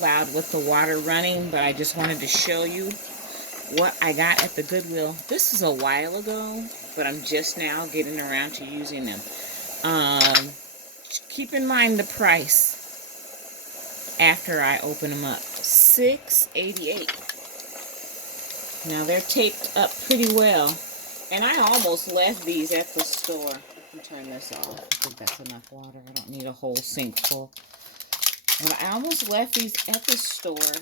loud with the water running, but I just wanted to show you what I got at the Goodwill. This is a while ago, but I'm just now getting around to using them. Keep in mind the price after I open them up. $6.88. Now they're taped up pretty well, and I almost left these at the store. Let me turn this off. I think that's enough water. I don't need a whole sink full. But I almost left these at the store.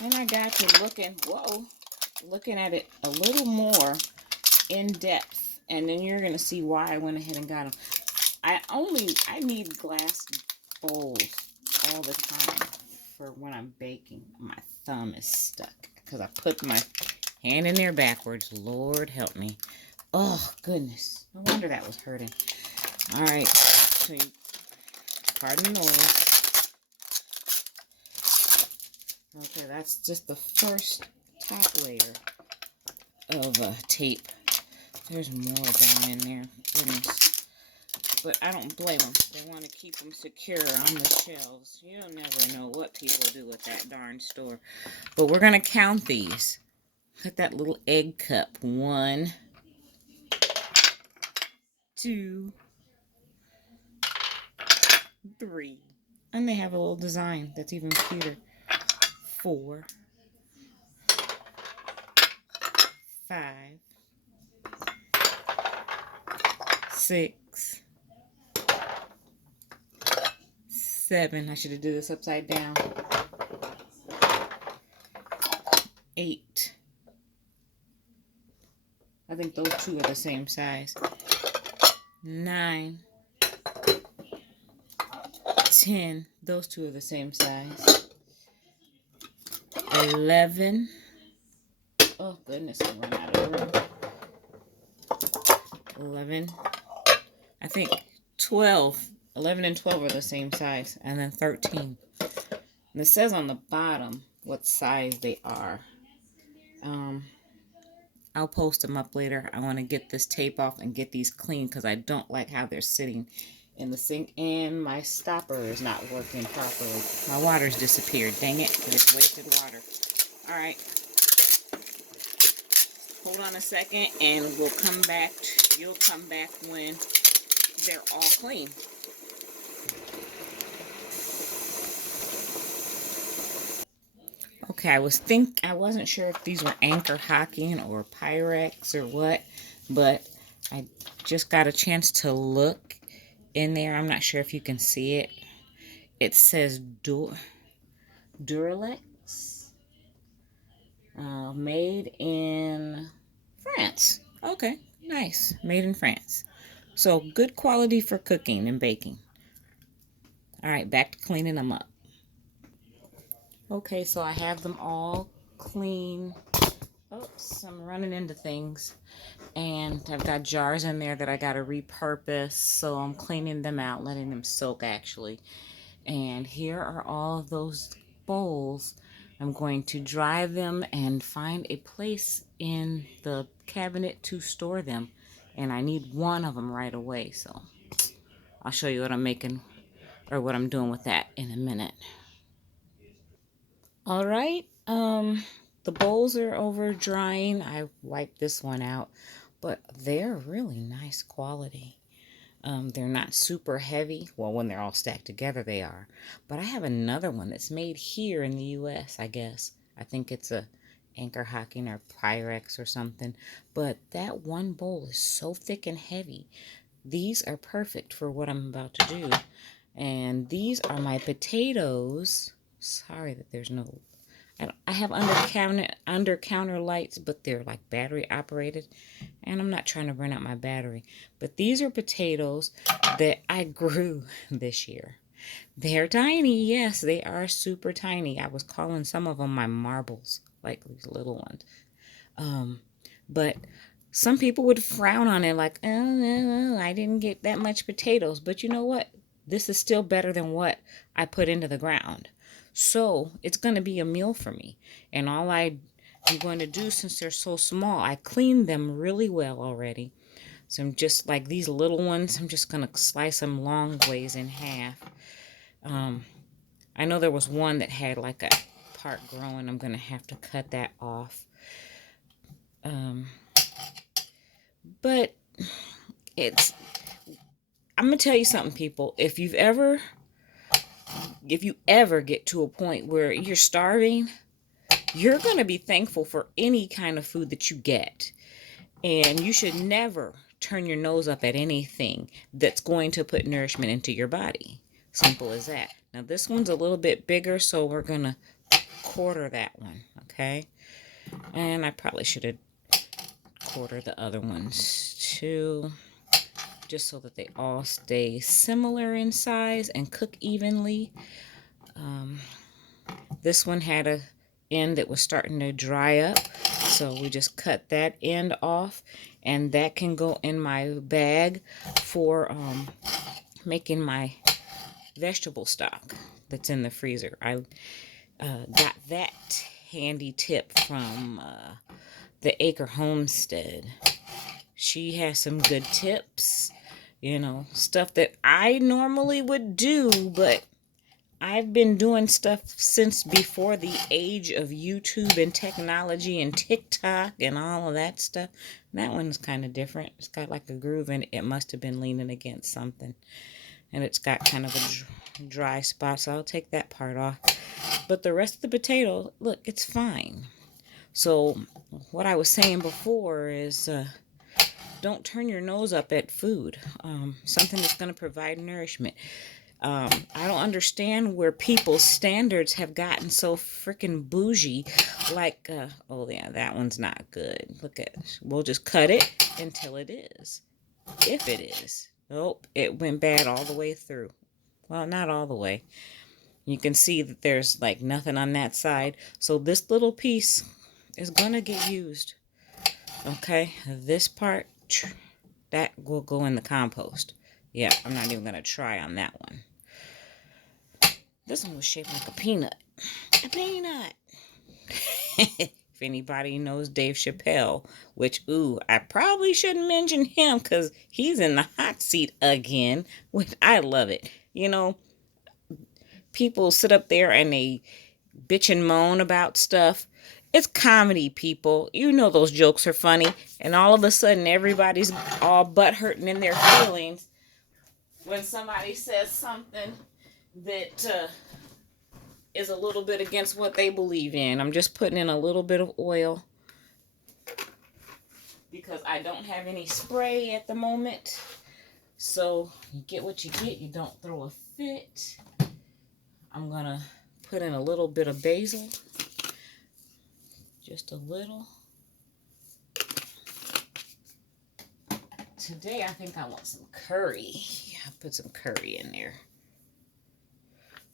Then I got to looking at it a little more in depth, and then you're gonna see why I went ahead and got them. I need glass bowls all the time for when I'm baking. My thumb is stuck because I put my hand in there backwards. Lord help me. Oh goodness, no wonder that was hurting. All right, so you, pardon the noise. Okay, that's just the first top layer of tape. There's more down in there. Goodness. But I don't blame them. They want to keep them secure on the shelves. You'll never know what people do with that darn store. But we're going to count these. Look at that little egg cup. 1, 2, 3. And they have a little design that's even cuter. 4, 5, 6, 7. I should have did this upside down. 8. I think those two are the same size. 9. 10. Those two are the same size. 11. Oh goodness, I'm running out of room. 11. I think 12. 11 and 12 are the same size. And then 13. And it says on the bottom what size they are. I'll post them up later. I want to get this tape off and get these clean because I don't like how they're sitting in the sink. And my stopper is not working properly. My water's disappeared. Dang it. I just wasted water. Alright. Hold on a second and we'll come back. You'll come back when they're all clean. Okay, I wasn't sure if these were Anchor Hocking or Pyrex or what, but I just got a chance to look in there. I'm not sure if you can see it. It says Duralex, made in France. Okay, nice, made in France. So good quality for cooking and baking. All right, back to cleaning them up. Okay, so I have them all clean. Oops, I'm running into things. And I've got jars in there that I got to repurpose. So I'm cleaning them out, letting them soak actually. And here are all of those bowls. I'm going to dry them and find a place in the cabinet to store them. And I need one of them right away. So I'll show you what I'm making or what I'm doing with that in a minute. All right, the bowls are over drying. I wiped this one out, but they're really nice quality. They're not super heavy. Well, when they're all stacked together, they are. But I have another one that's made here in the U.S., I guess. I think it's a Anchor Hocking or Pyrex or something. But that one bowl is so thick and heavy. These are perfect for what I'm about to do. And these are my potatoes. Sorry that there's no... I have under counter lights, but they're like battery operated. And I'm not trying to run out my battery. But these are potatoes that I grew this year. They're tiny. Yes, they are super tiny. I was calling some of them my marbles, like these little ones. But some people would frown on it like, oh, no, I didn't get that much potatoes. But you know what? This is still better than what I put into the ground. So it's going to be a meal for me. And all I'm going to do, since they're so small, I cleaned them really well already. So I'm just like these little ones, I'm just going to slice them long ways in half. I know there was one that had like a part growing. I'm going to have to cut that off. But it's, I'm going to tell you something, people. If you ever get to a point where you're starving, you're going to be thankful for any kind of food that you get. And you should never turn your nose up at anything that's going to put nourishment into your body. Simple as that. Now this one's a little bit bigger, so we're going to quarter that one, okay? And I probably should have quartered the other ones too, just so that they all stay similar in size and cook evenly. This one had a end that was starting to dry up, so we just cut that end off, and that can go in my bag for making my vegetable stock that's in the freezer. I got that handy tip from the Acre Homestead. She has some good tips, you know, stuff that I normally would do, but I've been doing stuff since before the age of YouTube and technology and TikTok and all of that stuff. That one's kind of different. It's got like a groove in it. It must have been leaning against something. And it's got kind of a dry spot, so I'll take that part off. But the rest of the potato, look, it's fine. So what I was saying before is don't turn your nose up at food. Something that's going to provide nourishment. I don't understand where people's standards have gotten so freaking bougie. Like, oh yeah, that one's not good. Look at it. We'll just cut it until it is. If it is. Nope, it went bad all the way through. Well, not all the way. You can see that there's like nothing on that side. So this little piece is going to get used. Okay, this part, that will go in the compost. Yeah, I'm not even going to try on that one. This one was shaped like a peanut. A peanut! If anybody knows Dave Chappelle, which, ooh, I probably shouldn't mention him because he's in the hot seat again, which I love it. You know, people sit up there and they bitch and moan about stuff. It's comedy, people. You know those jokes are funny. And all of a sudden, everybody's all butt-hurting in their feelings when somebody says something that is a little bit against what they believe in. I'm just putting in a little bit of oil because I don't have any spray at the moment. So you get what you get. You don't throw a fit. I'm going to put in a little bit of basil. Just a little. Today I think I want some curry. I put some curry in there.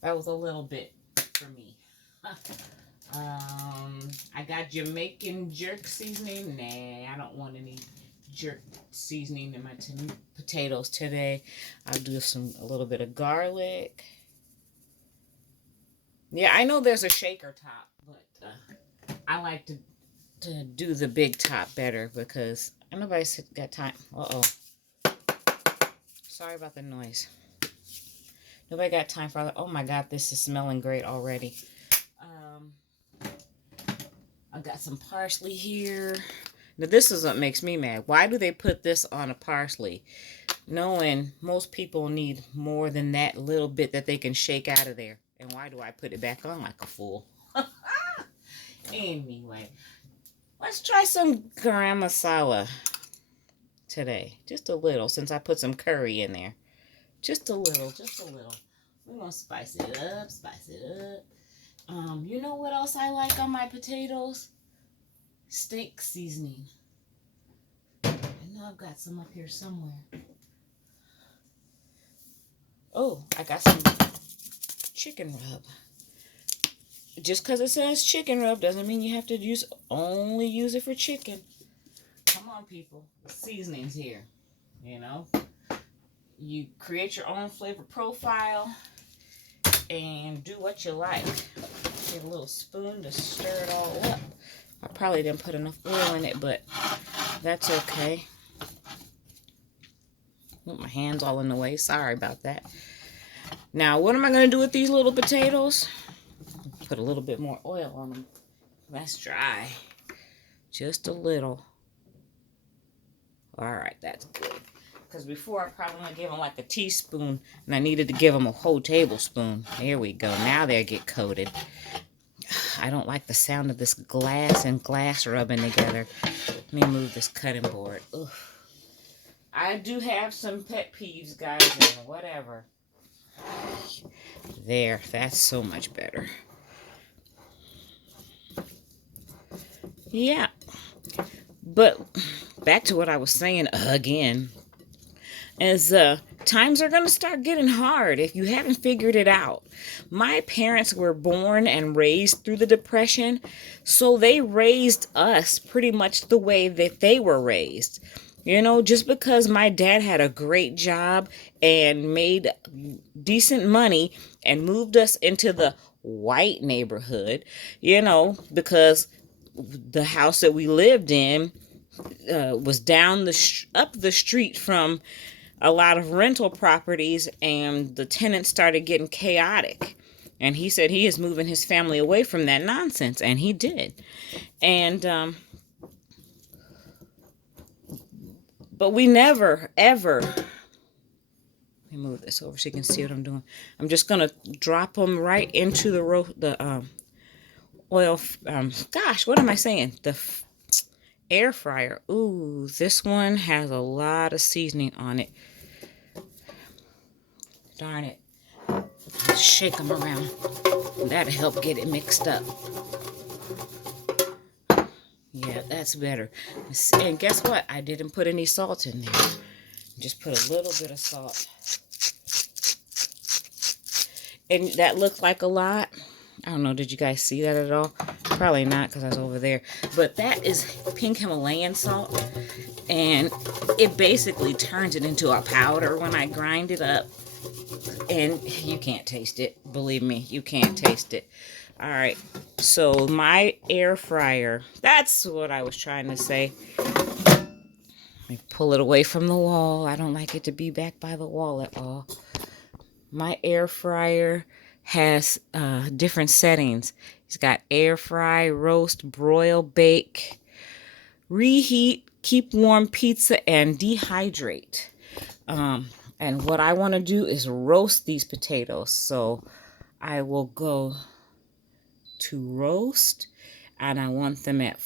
That was a little bit for me. I got Jamaican jerk seasoning. Nah, I don't want any jerk seasoning in my potatoes today. I'll do a little bit of garlic. Yeah, I know there's a shaker top, but I like to do the big top better because nobody's got time. Uh-oh. Sorry about the noise. Nobody got time for that. Oh my God, this is smelling great already. I got some parsley here. Now this is what makes me mad. Why do they put this on a parsley? Knowing most people need more than that little bit that they can shake out of there. And why do I put it back on like a fool? Anyway, let's try some garam masala today. Just a little, since I put some curry in there. Just a little, just a little. We're going to spice it up, spice it up. You know what else I like on my potatoes? Steak seasoning. I know I've got some up here somewhere. Oh, I got some chicken rub. Just because it says chicken rub doesn't mean you have to only use it for chicken. Come on, people. The seasoning's here. You know? You create your own flavor profile and do what you like. Get a little spoon to stir it all up. I probably didn't put enough oil in it, but that's okay. Oh, my hand's all in the way. Sorry about that. Now, what am I going to do with these little potatoes? Put a little bit more oil on them. That's dry. Just a little. All right, that's good. Because before I probably only gave them like a teaspoon, and I needed to give them a whole tablespoon. There we go. Now they'll get coated. I don't like the sound of this glass and glass rubbing together. Let me move this cutting board. Ugh. I do have some pet peeves, guys, and whatever. There, that's so much better. Yeah. But back to what I was saying again. As times are going to start getting hard if you haven't figured it out. My parents were born and raised through the Depression, so they raised us pretty much the way that they were raised. You know, just because my dad had a great job and made decent money and moved us into the white neighborhood, you know, because the house that we lived in was down up the street from a lot of rental properties, and the tenants started getting chaotic. And he said he is moving his family away from that nonsense, and he did. And but we never ever. Let me move this over so you can see what I'm doing. I'm just gonna drop them right into the oil. Gosh, what am I saying? The air fryer. Ooh, this one has a lot of seasoning on it. Darn it. Let's shake them around. That'll help get it mixed up. Yeah, that's better. And guess what? I didn't put any salt in there. Just put a little bit of salt. And that looked like a lot. I don't know, did you guys see that at all? Probably not, because I was over there. But that is pink Himalayan salt. And it basically turns it into a powder when I grind it up. And you can't taste it. Believe me, you can't taste it. All right. So my air fryer, that's what I was trying to say. Let me pull it away from the wall. I don't like it to be back by the wall at all. My air fryer has different settings. It's got air fry, roast, broil, bake, reheat, keep warm pizza, and dehydrate. And what I want to do is roast these potatoes. So I will go to roast, and I want them at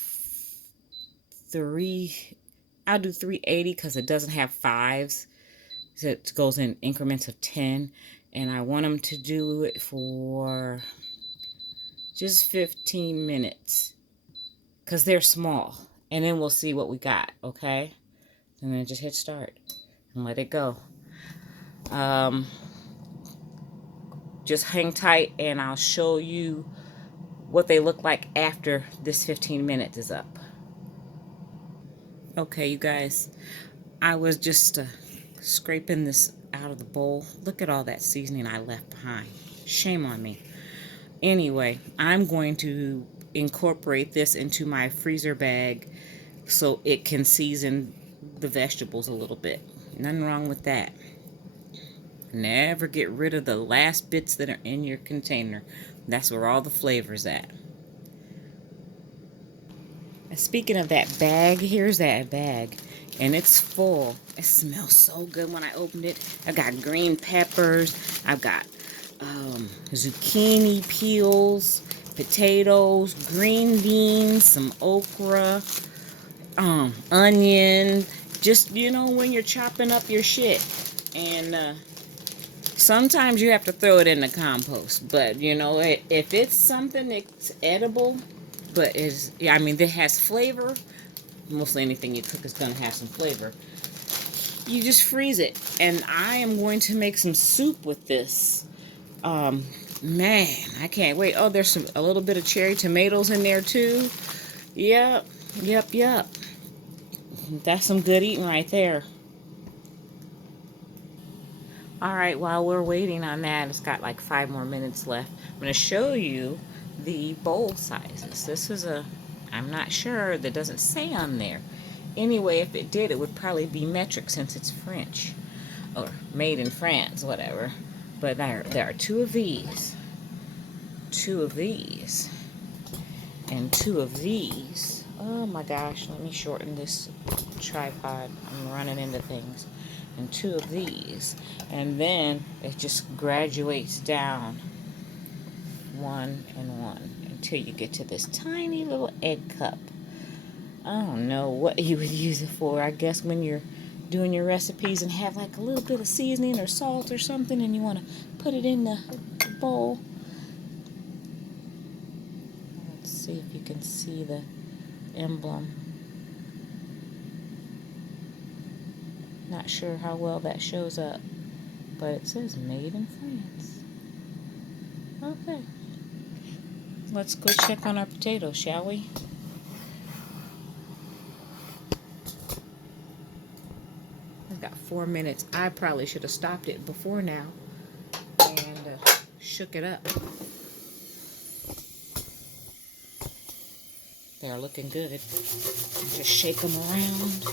I'll do 380 because it doesn't have fives. So it goes in increments of 10. And I want them to do it for just 15 minutes because they're small. And then we'll see what we got, okay? And then just hit start and let it go. Just hang tight and I'll show you what they look like after this 15 minutes is up. Okay, you guys, I was just scraping this out of the bowl. Look at all that seasoning I left behind. Shame on me. Anyway, I'm going to incorporate this into my freezer bag so it can season the vegetables a little bit. Nothing wrong with that. Never get rid of the last bits that are in your container. That's where all the flavor's at. And speaking of that bag, here's that bag. And it's full. It smells so good when I opened it. I've got green peppers. I've got zucchini peels, potatoes, green beans, some okra, onion. Just, you know, when you're chopping up your shit. And sometimes you have to throw it in the compost. But, you know, if it's something that's edible, but is, yeah, I mean, it has flavor. Mostly anything you cook is going to have some flavor. You just freeze it. And I am going to make some soup with this. Man, I can't wait. Oh, there's a little bit of cherry tomatoes in there too. Yep. That's some good eating right there. Alright, while we're waiting on that, it's got like 5 more minutes left. I'm going to show you the bowl sizes. This is I'm not sure, that doesn't say on there. Anyway, if it did, it would probably be metric since it's French. Or made in France, whatever. But there are two of these, and two of these. Oh my gosh, let me shorten this tripod. I'm running into things. And two of these. And then it just graduates down one and one until you get to this tiny little egg cup. I don't know what you would use it for. I guess when you're doing your recipes and have like a little bit of seasoning or salt or something and you want to put it in the bowl. Let's see if you can see the emblem. Not sure how well that shows up, but it says made in France. Okay. Let's go check on our potatoes, shall we? We've got 4 minutes. I probably should have stopped it before now and shook it up. They're looking good. Just shake them around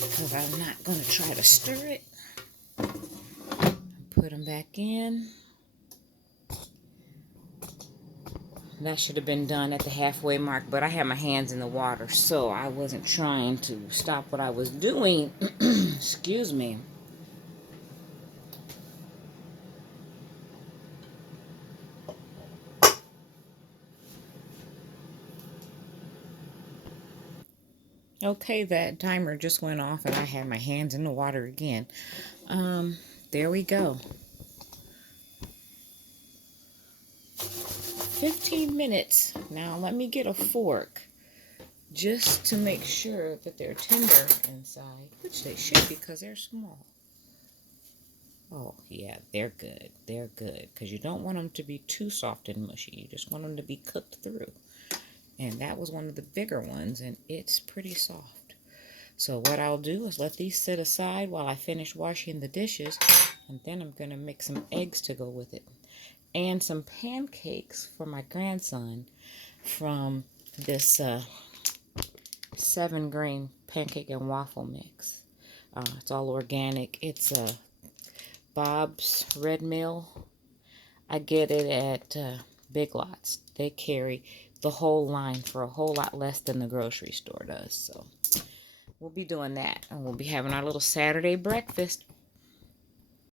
because I'm not going to try to stir it. Put them back in. That should have been done at the halfway mark, but I had my hands in the water, so I wasn't trying to stop what I was doing. Excuse me. Okay, that timer just went off and I had my hands in the water again. There we go. 15 minutes. Now let me get a fork just to make sure that they're tender inside, which they should because they're small. Oh, yeah, they're good. They're good because you don't want them to be too soft and mushy. You just want them to be cooked through. And that was one of the bigger ones, and it's pretty soft. So what I'll do is let these sit aside while I finish washing the dishes, and then I'm going to make some eggs to go with it. And some pancakes for my grandson from this 7-grain pancake and waffle mix. It's all organic. It's Bob's Red Mill. I get it at Big Lots. They carry the whole line for a whole lot less than the grocery store does. So we'll be doing that. And we'll be having our little Saturday breakfast.